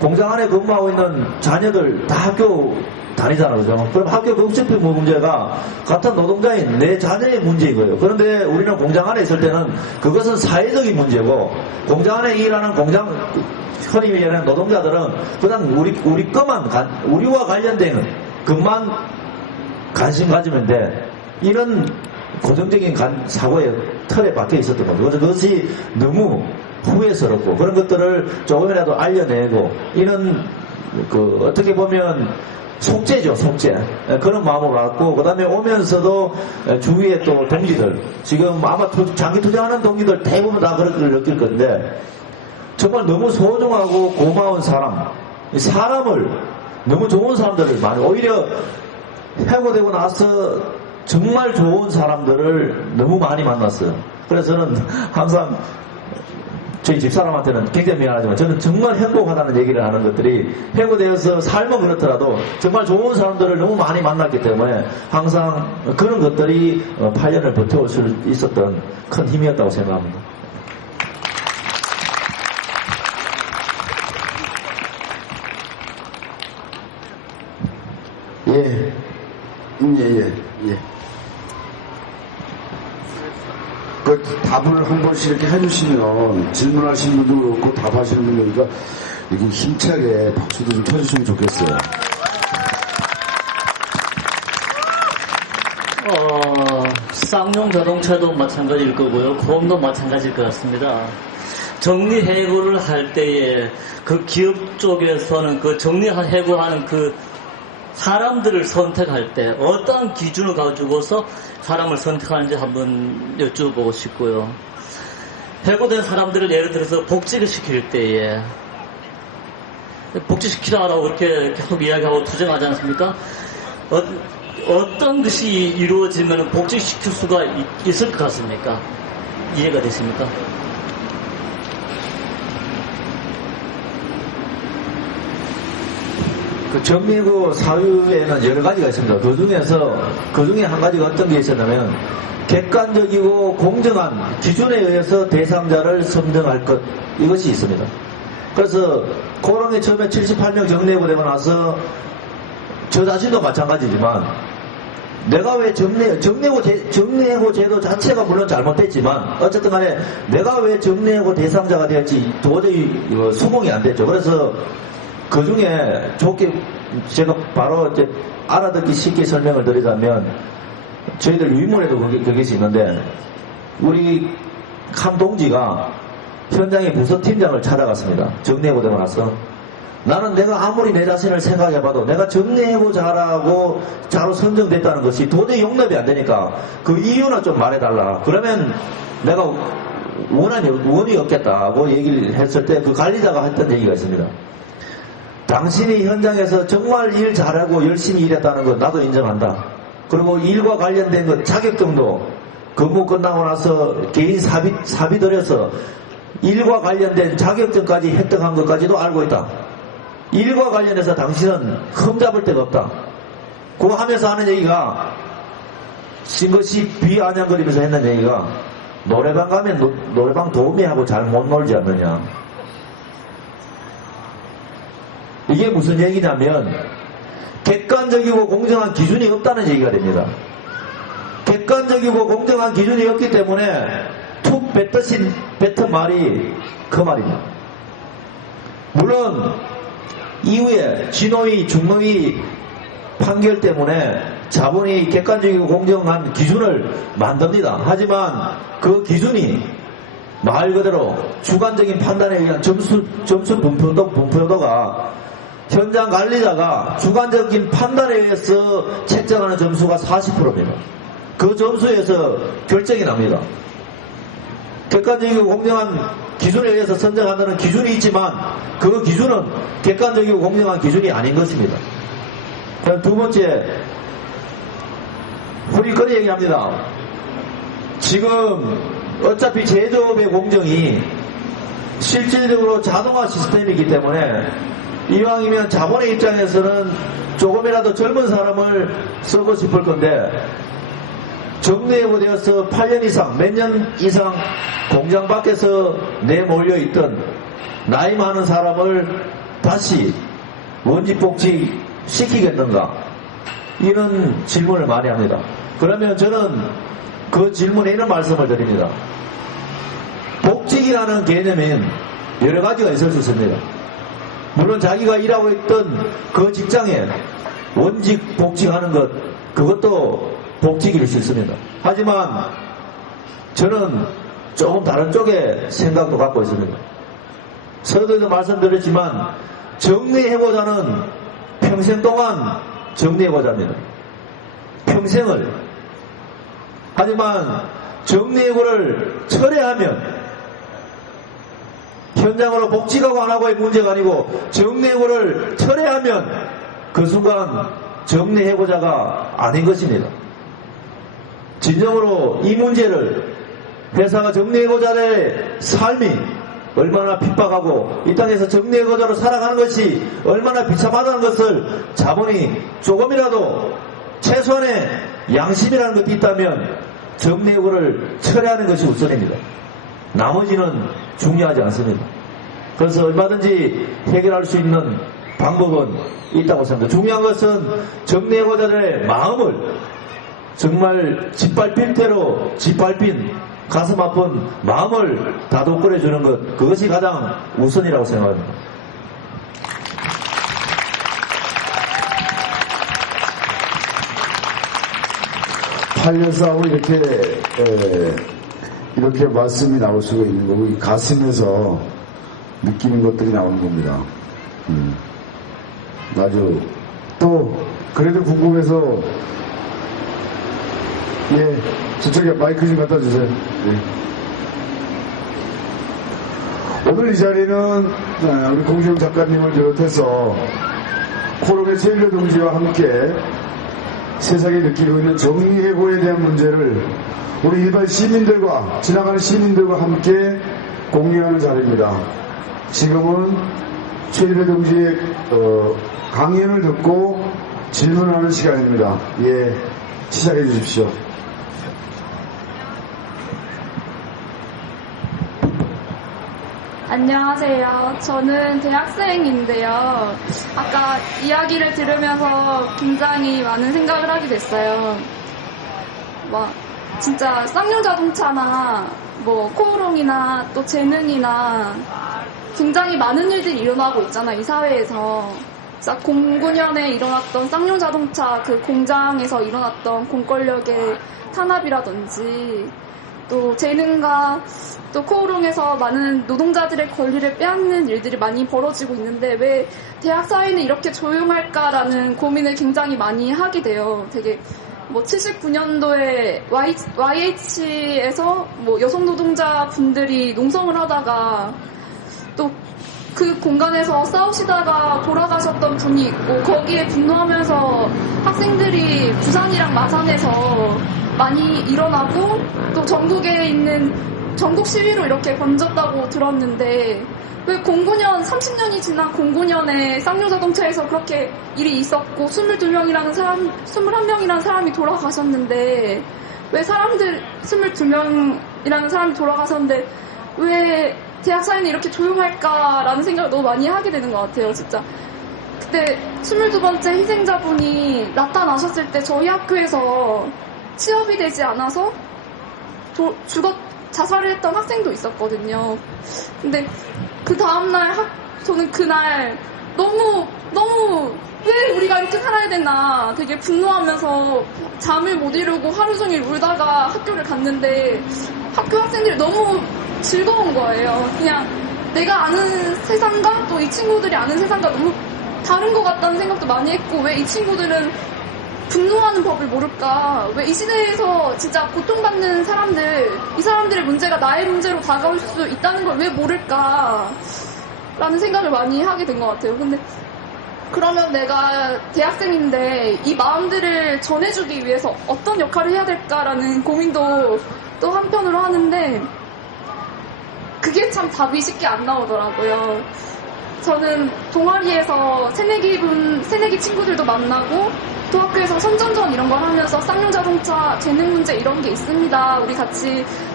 공장 안에 근무하고 있는 자녀들 다 학교 다니잖아요. 그죠? 그럼 학교 급식비 문제가 같은 노동자인 내 자녀의 문제인 거예요. 그런데 우리는 공장 안에 있을 때는 그것은 사회적인 문제고, 공장 안에 일하는 흔히 얘기하는 노동자들은 그냥 우리 것만, 우리와 관련된 것만 관심 가지면 돼. 이런 고정적인 사고의 틀에 박혀 있었던 거죠. 그래서 그것이 너무 후회스럽고, 그런 것들을 조금이라도 알려내고, 이런 어떻게 보면 속죄죠, 속죄. 그런 마음으로 왔고, 그 다음에 오면서도 주위에 또 동지들, 지금 아마 장기 투쟁하는 동지들 대부분 다 그렇게 느낄 건데, 정말 너무 소중하고 고마운 사람을 너무 좋은 사람들을 많이, 오히려 해고되고 나서 정말 좋은 사람들을 너무 많이 만났어요. 그래서 저는 항상 저희 집사람한테는 굉장히 미안하지만 저는 정말 행복하다는 얘기를 하는 것들이, 해고되어서 삶은 그렇더라도 정말 좋은 사람들을 너무 많이 만났기 때문에 항상 그런 것들이 8년을 버텨올 수 있었던 큰 힘이었다고 생각합니다. 예. 답을 한 번씩 이렇게 해주시면 질문하시는 분도 그렇고 답하시는 분도 그러니까 이렇게 힘차게 박수도 좀 쳐주시면 좋겠어요. 쌍용 자동차도 마찬가지일 거고요. 공도 마찬가지일 것 같습니다. 정리해고를 할 때에 그 기업 쪽에서는 그 정리해고하는 그 사람들을 선택할 때 어떤 기준을 가지고서 사람을 선택하는지 한번 여쭤보고 싶고요. 해고된 사람들을 예를 들어서 복직을 시킬 때에 복직시키라고 그렇게 계속 이야기하고 투쟁하지 않습니까? 어떤 것이 이루어지면 복직시킬 수가 있을 것 같습니까? 이해가 되십니까? 그 정리해고 사유에는 여러 가지가 있습니다. 그 중에 한 가지가 어떤 게 있었냐면 객관적이고 공정한 기준에 의해서 대상자를 선정할 것, 이것이 있습니다. 그래서 고령이 처음에 78명 정리해고 되고 나서 저 자신도 마찬가지지만 내가 왜 정리해고 제도 자체가 물론 잘못됐지만 어쨌든 간에 내가 왜 정리해고 대상자가 되었지 도저히 수긍이 안 됐죠. 그래서 그 중에 좋게 제가 바로 이제 알아듣기 쉽게 설명을 드리자면 저희들 위문에도 그것이 있는데 우리 한 동지가 현장에 부서팀장을 찾아갔습니다. 정리해고 되고 나서 나는 내가 아무리 내 자신을 생각해봐도 내가 정리해고자라고 자로 선정됐다는 것이 도저히 용납이 안 되니까 그 이유나 좀 말해달라. 그러면 내가 원이 없겠다고 얘기를 했을 때 그 관리자가 했던 얘기가 있습니다. 당신이 현장에서 정말 일 잘하고 열심히 일했다는 것 나도 인정한다. 그리고 일과 관련된 것 자격증도 근무 끝나고 나서 개인 사비 들여서 일과 관련된 자격증까지 획득한 것까지도 알고 있다. 일과 관련해서 당신은 흠잡을 데가 없다. 그거 하면서 하는 얘기가 신것이 비아냥거리면서 했는 얘기가 노래방 가면 노래방 도우미하고 잘 못 놀지 않느냐. 이게 무슨 얘기냐면 객관적이고 공정한 기준이 없다는 얘기가 됩니다. 객관적이고 공정한 기준이 없기 때문에 툭 뱉은 말이 그 말입니다. 물론 이후에 진호위, 중노위 판결 때문에 자본이 객관적이고 공정한 기준을 만듭니다. 하지만 그 기준이 말 그대로 주관적인 판단에 의한 점수 분포도가 현장 관리자가 주관적인 판단에 의해서 책정하는 점수가 40%입니다. 그 점수에서 결정이 납니다. 객관적이고 공정한 기준에 의해서 선정한다는 기준이 있지만 그 기준은 객관적이고 공정한 기준이 아닌 것입니다. 그럼 두 번째, 우리 그런 얘기합니다. 지금 어차피 제조업의 공정이 실질적으로 자동화 시스템이기 때문에 이왕이면 자본의 입장에서는 조금이라도 젊은 사람을 쓰고 싶을 건데 정리해고 되어서 8년 이상, 몇 년 이상 공장 밖에서 내몰려 있던 나이 많은 사람을 다시 원직 복직 시키겠는가? 이런 질문을 많이 합니다. 그러면 저는 그 질문에 이런 말씀을 드립니다. 복직이라는 개념은 여러 가지가 있을 수 있습니다. 물론 자기가 일하고 있던 그 직장에 원직 복직하는 것, 그것도 복직일 수 있습니다. 하지만 저는 조금 다른 쪽의 생각도 갖고 있습니다. 서두에도 말씀드렸지만 정리해고자는 평생 동안 정리해고자입니다. 평생을. 하지만 정리해고를 철회하면 현장으로 복직하고 안 하고의 문제가 아니고 정리해고를 철회하면 그 순간 정리해고자가 아닌 것입니다. 진정으로 이 문제를 회사가 정리해고자의 삶이 얼마나 핍박하고 이 땅에서 정리해고자로 살아가는 것이 얼마나 비참하다는 것을 자본이 조금이라도 최소한의 양심이라는 것이 있다면 정리해고를 철회하는 것이 우선입니다. 나머지는 중요하지 않습니다. 그래서 얼마든지 해결할 수 있는 방법은 있다고 생각합니다. 중요한 것은 정리해고자들의 마음을 정말 짓밟힐 대로 짓밟힌 가슴 아픈 마음을 다독거려주는 것, 그것이 가장 우선이라고 생각합니다. (8년) 싸움을 이렇게 말씀이 나올 수가 있는 거고, 이 가슴에서 느끼는 것들이 나오는 겁니다. 아주 또 그래도 궁금해서, 예, 저쪽에 마이크 좀 갖다 주세요. 예. 오늘 이 자리는 우리 공지영 작가님을 비롯해서 코롱의 최일배 동지와 함께 세상이 느끼고 있는 정리해고에 대한 문제를 우리 일반 시민들과, 지나가는 시민들과 함께 공유하는 자리입니다. 지금은 최일배 동지의 강연을 듣고 질문하는 시간입니다. 예, 시작해 주십시오. 안녕하세요. 저는 대학생인데요. 아까 이야기를 들으면서 굉장히 많은 생각을 하게 됐어요. 진짜 쌍용자동차나 코오롱이나 또 재능이나 굉장히 많은 일들이 일어나고 있잖아요, 이 사회에서. 09년에 일어났던 쌍용자동차 그 공장에서 일어났던 공권력의 탄압이라든지, 또 재능과 또 코오롱에서 많은 노동자들의 권리를 빼앗는 일들이 많이 벌어지고 있는데 왜 대학 사회는 이렇게 조용할까라는 고민을 굉장히 많이 하게 돼요. 되게 79년도에 YH에서 여성 노동자 분들이 농성을 하다가 또 그 공간에서 싸우시다가 돌아가셨던 분이 있고, 거기에 분노하면서 학생들이 부산이랑 마산에서 많이 일어나고 또 전국에 있는 전국 시위로 이렇게 번졌다고 들었는데, 왜 09년 30년이 지난 09년에 쌍용자동차에서 그렇게 일이 있었고 21명이라는 사람이 돌아가셨는데, 왜 22명이라는 사람이 돌아가셨는데 왜 대학 사회는 이렇게 조용할까라는 생각을 너무 많이 하게 되는 것 같아요, 진짜. 그때 22번째 희생자분이 나타나셨을 때 저희 학교에서 취업이 되지 않아서 자살을 했던 학생도 있었거든요. 근데 그 다음날 저는 그날 너무 왜 우리가 이렇게 살아야 되나 되게 분노하면서 잠을 못 이루고 하루 종일 울다가 학교를 갔는데, 학교 학생들이 너무 즐거운 거예요. 그냥 내가 아는 세상과 또 이 친구들이 아는 세상과 너무 다른 것 같다는 생각도 많이 했고, 왜 이 친구들은 분노하는 법을 모를까? 왜 이 시대에서 진짜 고통받는 사람들, 이 사람들의 문제가 나의 문제로 다가올 수 있다는 걸 왜 모를까? 라는 생각을 많이 하게 된 것 같아요. 근데 그러면 내가 대학생인데 이 마음들을 전해주기 위해서 어떤 역할을 해야 될까라는 고민도 또 한편으로 하는데, 그게 참 답이 쉽게 안 나오더라고요. 저는 동아리에서 새내기 친구들도 만나고 또 학교에서 선전전 이런 걸 하면서 쌍용자동차 재능 문제 이런 게 있습니다, 우리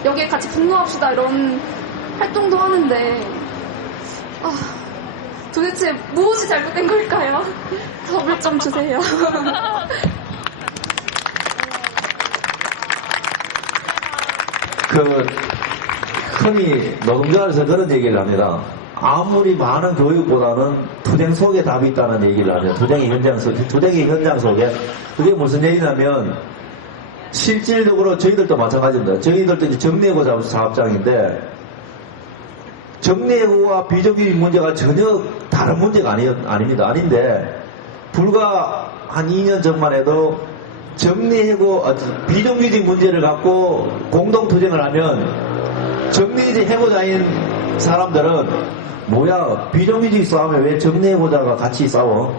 여기에 같이 분노합시다 이런 활동도 하는데, 도대체 무엇이 잘못된 걸까요? 답을 좀 주세요. 흔히 노동자에서 그런 얘기를 합니다. 아무리 많은 교육보다는 투쟁 속에 답이 있다는 얘기를 하죠. 투쟁의 현장 속에. 그게 무슨 얘기냐면, 실질적으로 저희들도 마찬가지입니다. 저희들도 이제 정리해고 사업장인데, 정리해고와 비정규직 문제가 전혀 다른 문제가 아닙니다. 아닌데, 불과 한 2년 전만 해도 정리해고, 비정규직 문제를 갖고 공동투쟁을 하면, 정리해고자인 사람들은 뭐야, 비정규직 싸우면 왜 정리해고자가 같이 싸워?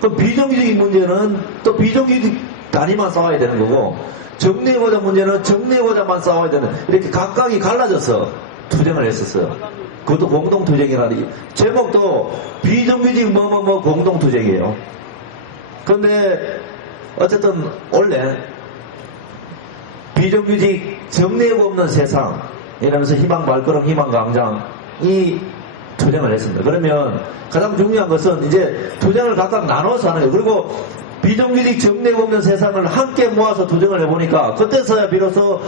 그럼 비정규직 문제는 또 비정규직 단위만 싸워야 되는 거고, 정리해고자 문제는 정리해고자만 싸워야 되는, 이렇게 각각이 갈라져서 투쟁을 했었어요. 그것도 공동투쟁이라는, 제목도 비정규직 공동투쟁이에요. 그런데 어쨌든 원래 비정규직 정리해고 없는 세상 이러면서 희망 발걸음 희망 광장이 투쟁을 했습니다. 그러면 가장 중요한 것은 이제 투쟁을 각각 나눠서 하는 거예요. 그리고 비정규직 정례 없는 세상을 함께 모아서 투쟁을 해보니까 그때서야 비로소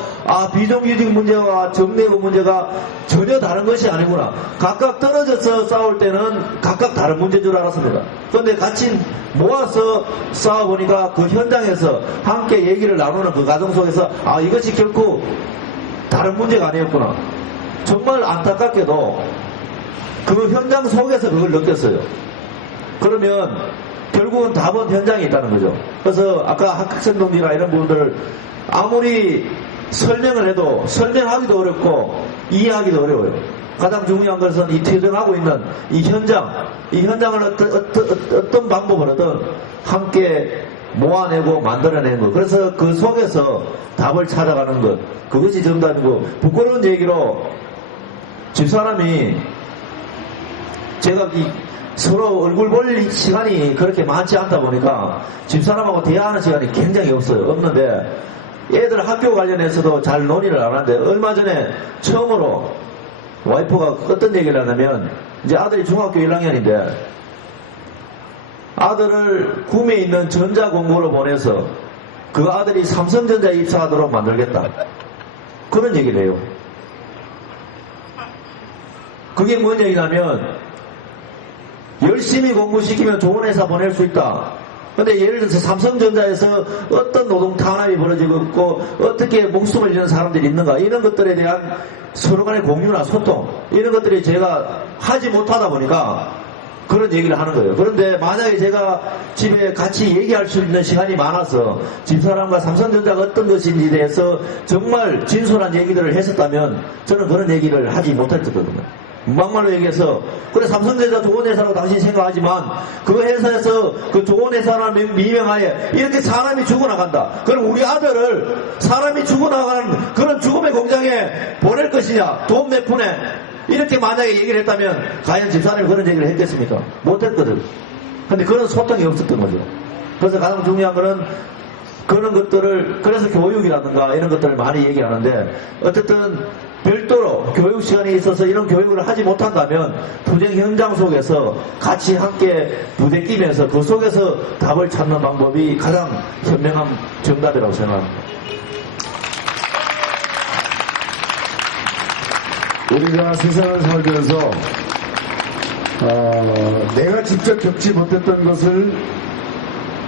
비정규직 문제와 정례금 문제가 전혀 다른 것이 아니구나. 각각 떨어져서 싸울 때는 각각 다른 문제인 줄 알았습니다. 그런데 같이 모아서 싸워보니까 그 현장에서 함께 얘기를 나누는 그 과정 속에서 이것이 결코 다른 문제가 아니었구나. 정말 안타깝게도 그 현장 속에서 그걸 느꼈어요. 그러면 결국은 답은 현장에 있다는 거죠. 그래서 아까 학생 동지나 이런 분들을 아무리 설명을 해도 설명하기도 어렵고 이해하기도 어려워요. 가장 중요한 것은 이 투쟁하고 있는 이 현장을 어떤 방법으로든 함께 모아내고 만들어내는 것. 그래서 그 속에서 답을 찾아가는 것. 그것이 정답이고, 부끄러운 얘기로 집사람이 제가 서로 얼굴 볼 시간이 그렇게 많지 않다 보니까 집사람하고 대화하는 시간이 굉장히 없는데 애들 학교 관련해서도 잘 논의를 안 하는데 얼마 전에 처음으로 와이프가 어떤 얘기를 하냐면 이제 아들이 중학교 1학년인데 아들을 구미에 있는 전자공고로 보내서 그 아들이 삼성전자에 입사하도록 만들겠다. 그런 얘기를 해요. 그게 뭔 얘기냐면 열심히 공부시키면 좋은 회사 보낼 수 있다. 근데 예를 들어서 삼성전자에서 어떤 노동 탄압이 벌어지고 있고 어떻게 목숨을 잃는 사람들이 있는가, 이런 것들에 대한 서로 간의 공유나 소통, 이런 것들이 제가 하지 못하다 보니까 그런 얘기를 하는 거예요. 그런데 만약에 제가 집에 같이 얘기할 수 있는 시간이 많아서 집사람과 삼성전자가 어떤 것인지에 대해서 정말 진솔한 얘기들을 했었다면 저는 그런 얘기를 하지 못했거든요. 막말로 얘기해서 그래 삼성전자 좋은 회사라고 당신이 생각하지만 그 회사에서 그 좋은 회사라는 미명하에 이렇게 사람이 죽어나간다. 그럼 우리 아들을 사람이 죽어나가는 그런 죽음의 공장에 보낼 것이냐, 돈 몇 푼에, 이렇게 만약에 얘기를 했다면 과연 집사람이 그런 얘기를 했겠습니까? 못했거든. 근데 그런 소통이 없었던 거죠. 그래서 가장 중요한 거는 그런 것들을, 그래서 교육이라든가 이런 것들을 많이 얘기하는데, 어쨌든 별도로 교육 시간이 있어서 이런 교육을 하지 못한다면 투쟁 현장 속에서 같이 함께 부대끼면서 그 속에서 답을 찾는 방법이 가장 현명한 정답이라고 생각합니다. 우리가 세상을 살면서 내가 직접 겪지 못했던 것을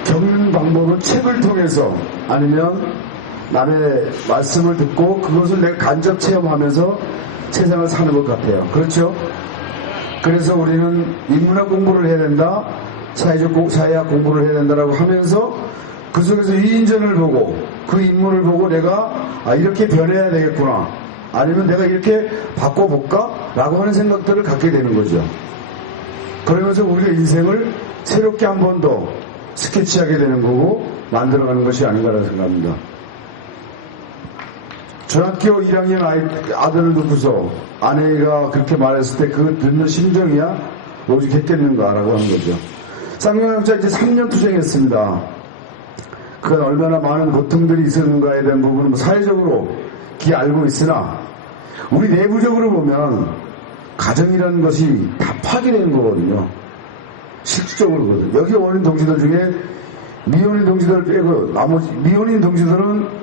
겪는 방법은 책을 통해서 아니면 남의 말씀을 듣고 그것을 내가 간접 체험하면서 세상을 사는 것 같아요. 그렇죠? 그래서 우리는 인문학 공부를 해야 된다, 사회학 공부를 해야 된다라고 하면서 그 속에서 위인전을 보고 그 인문을 보고 내가 이렇게 변해야 되겠구나, 아니면 내가 이렇게 바꿔볼까? 라고 하는 생각들을 갖게 되는 거죠. 그러면서 우리가 인생을 새롭게 한 번 더 스케치하게 되는 거고 만들어가는 것이 아닌가라는 생각합니다. 중학교 1학년 아들을 놓고서 아내가 그렇게 말했을 때 그 듣는 심정이야 오직했겠는가라고 하는 거죠. 쌍용역자 이제 3년 투쟁했습니다. 그건 얼마나 많은 고통들이 있었는가에 대한 부분은 사회적으로 알고 있으나 우리 내부적으로 보면 가정이라는 것이 다 파괴되는 거거든요. 실질적으로거든요. 여기 오는 동지들 중에 미혼인 동지들 빼고 나머지 미혼인 동지들은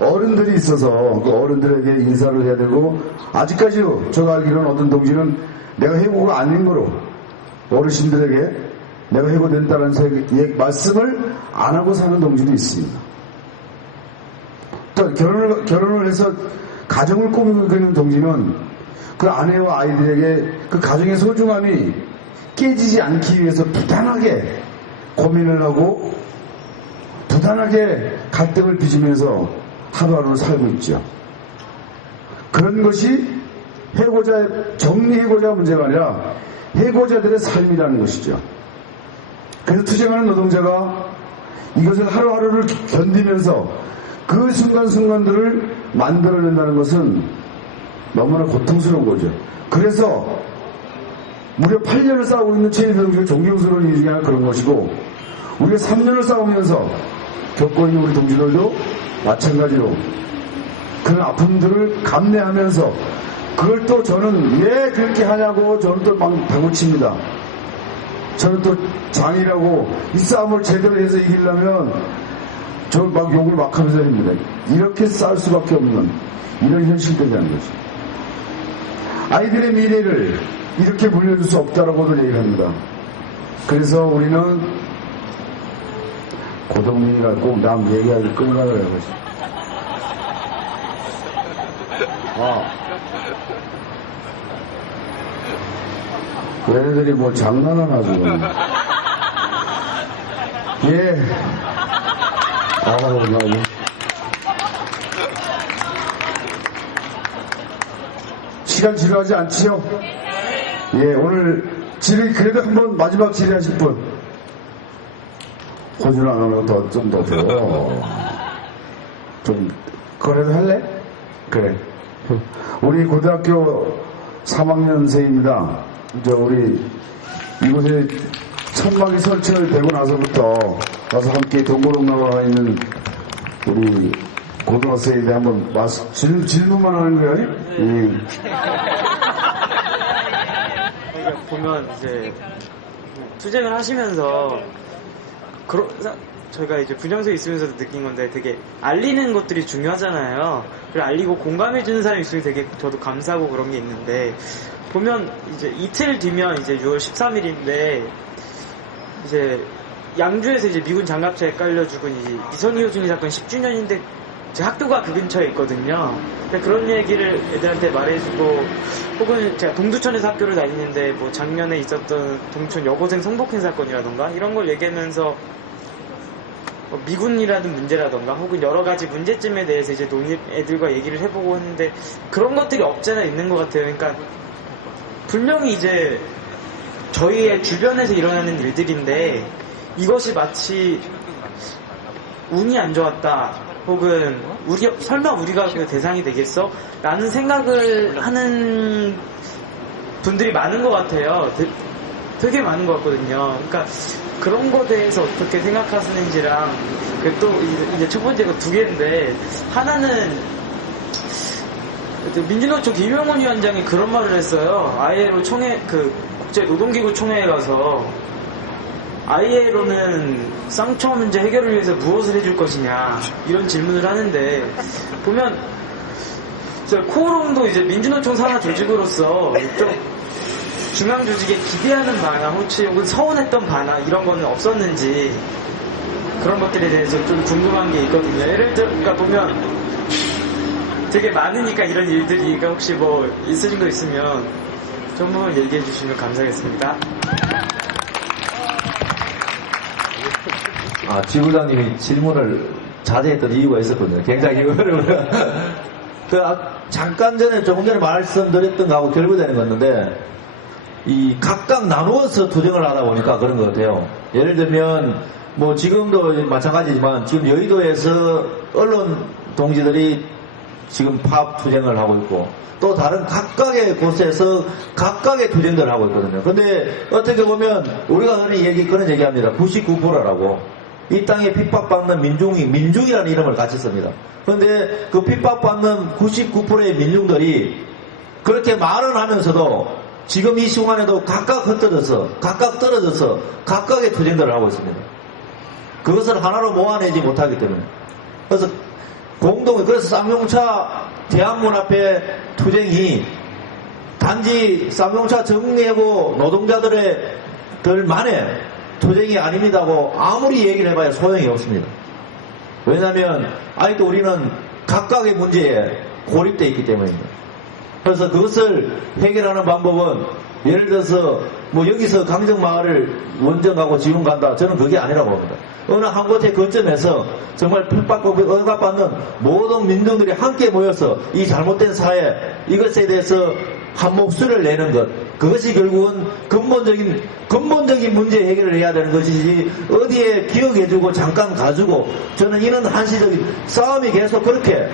어른들이 있어서 그 어른들에게 인사를 해야 되고, 아직까지 제가 알기로는 어떤 동지는 내가 해고가 아닌 거로 어르신들에게 내가 해고된다는 말씀을 안 하고 사는 동지도 있습니다. 또 결혼을 해서 가정을 꾸미고 있는 동지는 그 아내와 아이들에게 그 가정의 소중함이 깨지지 않기 위해서 부단하게 고민을 하고 부단하게 갈등을 빚으면서 하루하루를 살고 있죠. 그런 것이 정리해고자 문제가 아니라 해고자들의 삶이라는 것이죠. 그래서 투쟁하는 노동자가 이것을 하루하루를 견디면서 그 순간순간들을 만들어낸다는 것은 너무나 고통스러운 거죠. 그래서 무려 8년을 싸우고 있는 체인노동자가 존경스러운 이유 중에 하나 그런 것이고, 우리가 3년을 싸우면서 겪고 있는 우리 동지들도 마찬가지로 그런 아픔들을 감내하면서 그걸 또 저는 왜 그렇게 하냐고 저는 또 막 다구칩니다. 저는 또 장이라고 이 싸움을 제대로 해서 이기려면 저 막 욕을 막 하면서 합니다. 이렇게 싸울 수밖에 없는 이런 현실이라는 거죠. 아이들의 미래를 이렇게 물려줄 수 없다라고도 얘기를 합니다. 그래서 우리는 고동민이가 꼭 남 얘기하기 끌만을 해보지. 얘네들이 뭐 장난하나 지금. 예. 나가보자. 시간 지루하지 않지요? 예, 오늘 그래도 한번 마지막 질의하실 분. 호주는 안 하면 좀 더 좀, 그래도 할래? 그래. 우리 고등학교 3학년생입니다. 우리 이곳에 천막이 설치되고 나서부터 와서 함께 동고동락와 있는 우리 고등학생인데 한번 질문만 하는 거예요? 예. 그러니까 보면 이제 투쟁을 하시면서 저희가 이제 분향소에 있으면서도 느낀 건데 되게 알리는 것들이 중요하잖아요. 그리고 알리고 공감해주는 사람이 있으면 되게 저도 감사하고 그런 게 있는데 보면 이제 이틀 뒤면 이제 6월 13일인데 이제 양주에서 이제 미군 장갑차에 깔려 죽은 이제 이선희 여중이 사건 10주년인데 제 학교가 그 근처에 있거든요. 그런 얘기를 애들한테 말해주고 혹은 제가 동두천에서 학교를 다니는데 뭐 작년에 있었던 동천 여고생 성폭행 사건이라던가 이런 걸 얘기하면서 미군이라는 문제라던가 혹은 여러 가지 문제점에 대해서 이제 애들과 얘기를 해보고 했는데 그런 것들이 없잖아 있는 것 같아요. 그러니까 분명히 이제 저희의 주변에서 일어나는 일들인데 이것이 마치 운이 안 좋았다 혹은 설마 우리가 그 대상이 되겠어? 라는 생각을 하는 분들이 많은 것 같아요. 되게 많은 것 같거든요. 그러니까 그런 거에 대해서 어떻게 생각하시는지랑 또 이제 첫 번째가 두 개인데 하나는 민주노총 김용원 위원장이 그런 말을 했어요. ILO 총회 국제노동기구 총회에 가서 ILO는 쌍꺼 문제 해결을 위해서 무엇을 해줄 것이냐 이런 질문을 하는데 보면 코오롱도 이제 민주노총 산하 조직으로서 좀 중앙 조직에 기대하는 바나 혹은 서운했던 바나 이런 거는 없었는지 그런 것들에 대해서 좀 궁금한 게 있거든요. 예를 들어 그러니까 보면 되게 많으니까 이런 일들이 그러니까 혹시 뭐 있으신 거 있으면 좀 한번 얘기해 주시면 감사하겠습니다. 지부장님이 질문을 자제했던 이유가 있었거든요. 굉장히 이거를 잠깐 전에 조금 전에 말씀드렸던 거하고 결부되는 건데 각각 나누어서 투쟁을 하다 보니까 그런 것 같아요. 예를 들면 뭐 지금도 마찬가지지만 지금 여의도에서 언론 동지들이 지금 파업 투쟁을 하고 있고 또 다른 각각의 곳에서 각각의 투쟁들을 하고 있거든요. 근데 어떻게 보면 우리가 그런 얘기합니다. 99%라고. 이 땅에 핍박받는 민중이라는 이름을 같이 씁니다. 그런데 그 핍박받는 99%의 민중들이 그렇게 말은 하면서도 지금 이 순간에도 각각 흩어져서 각각 떨어져서 각각의 투쟁들을 하고 있습니다. 그것을 하나로 모아내지 못하기 때문에 그래서 그래서 쌍용차 대학문 앞에 투쟁이 단지 쌍용차 정리하고 노동자들만의 투쟁이 아닙니다고 아무리 얘기를 해봐야 소용이 없습니다. 왜냐하면 아직도 우리는 각각의 문제에 고립되어 있기 때문입니다. 그래서 그것을 해결하는 방법은 예를 들어서 뭐 여기서 강정마을을 원정 가고 지원 간다. 저는 그게 아니라고 봅니다. 어느 한 곳의 거점에서 정말 핍박과 억압받는 모든 민중들이 함께 모여서 이 잘못된 사회 이것에 대해서 한 목소리를 내는 것 그것이 결국은 근본적인 문제 해결을 해야 되는 것이지 어디에 기억해주고 잠깐 가지고 저는 이런 한시적인 싸움이 계속 그렇게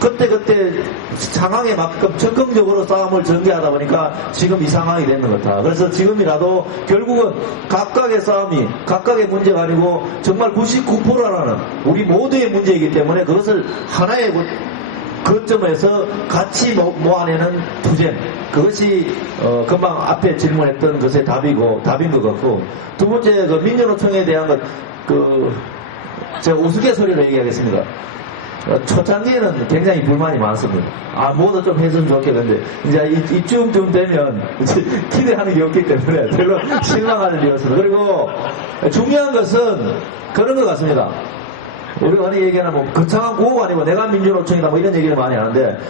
그때 상황에 맞게끔 적극적으로 싸움을 전개하다 보니까 지금 이 상황이 되는 것 같아. 그래서 지금이라도 결국은 각각의 싸움이 각각의 문제가 아니고 정말 99%라는 우리 모두의 문제이기 때문에 그것을 하나의 그 점에서 같이 모아내는 투쟁, 그것이 금방 앞에 질문했던 것의 답인 것 같고, 두 번째 그 민주노총에 대한 제가 우스갯소리로 얘기하겠습니다. 초창기에는 굉장히 불만이 많습니다. 뭐도 좀 했으면 좋겠는데, 이제 이쯤 되면 기대하는 게 없기 때문에 별로 실망하는 게 없습니다. 그리고 중요한 것은 그런 것 같습니다. 우리가 흔히 얘기하는 거창한 구호가 아니고 내가 민주노총이다 이런 얘기를 많이 하는데,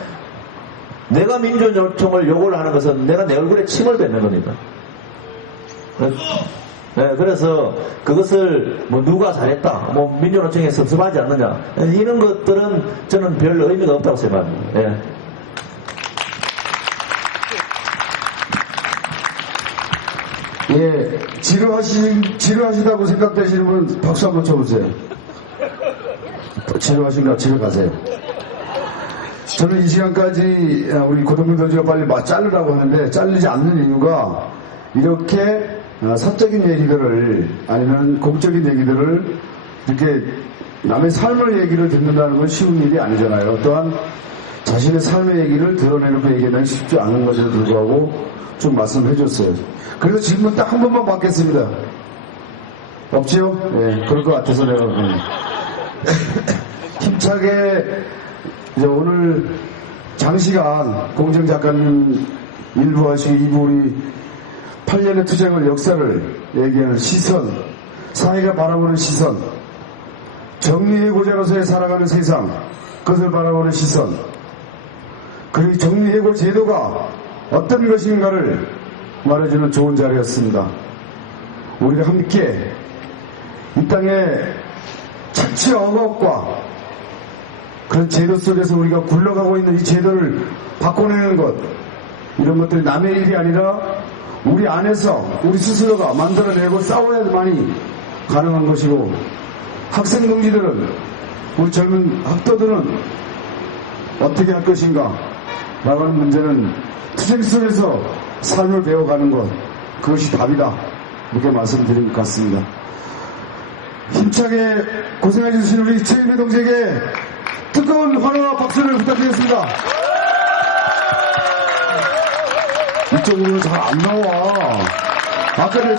내가 민주노총을 요구를 하는 것은 내가 내 얼굴에 침을 뱉는 겁니다. 네, 그래서 그것을 누가 잘했다, 민주노총에 섭섭하지 않느냐, 이런 것들은 저는 별 의미가 없다고 생각합니다. 예. 예, 지루하시다고 생각되시는 분 박수 한번 쳐보세요. 지루하신가? 집에 가세요. 저는 이 시간까지 우리 고동민 선수가 빨리 자르라고 하는데 자르지 않는 이유가, 이렇게 사적인 얘기들을 아니면 공적인 얘기들을 이렇게 남의 삶의 얘기를 듣는다는 건 쉬운 일이 아니잖아요. 또한 자신의 삶의 얘기를 드러내놓고 얘기하는 게 쉽지 않은 것에도 불구하고 좀 말씀을 해줬어요. 그래서 질문 딱 한 번만 받겠습니다. 없지요? 예, 그럴 것 같아서 내가 힘차게 이제 오늘 장시간 공정작가님 일부 하시고 2부 우리 8년의 투쟁을 역사를 얘기하는 시선, 사회가 바라보는 시선, 정리해고자로서의 살아가는 세상, 그것을 바라보는 시선, 그리고 정리해고 제도가 어떤 것인가를 말해주는 좋은 자리였습니다. 우리가 함께 이 땅의 착취 억압과 그런 제도 속에서 우리가 굴러가고 있는 이 제도를 바꿔내는 것, 이런 것들이 남의 일이 아니라 우리 안에서 우리 스스로가 만들어내고 싸워야만이 가능한 것이고, 학생 동지들은, 우리 젊은 학도들은 어떻게 할 것인가 라고 하는 문제는 투쟁 속에서 삶을 배워가는 것, 그것이 답이다, 이렇게 말씀드린 것 같습니다. 힘차게 고생해 주신 우리 최일배 동지에게 뜨거운 환호와 박수를 부탁드리겠습니다. 이쪽으로 잘 안 나와. 아까 전에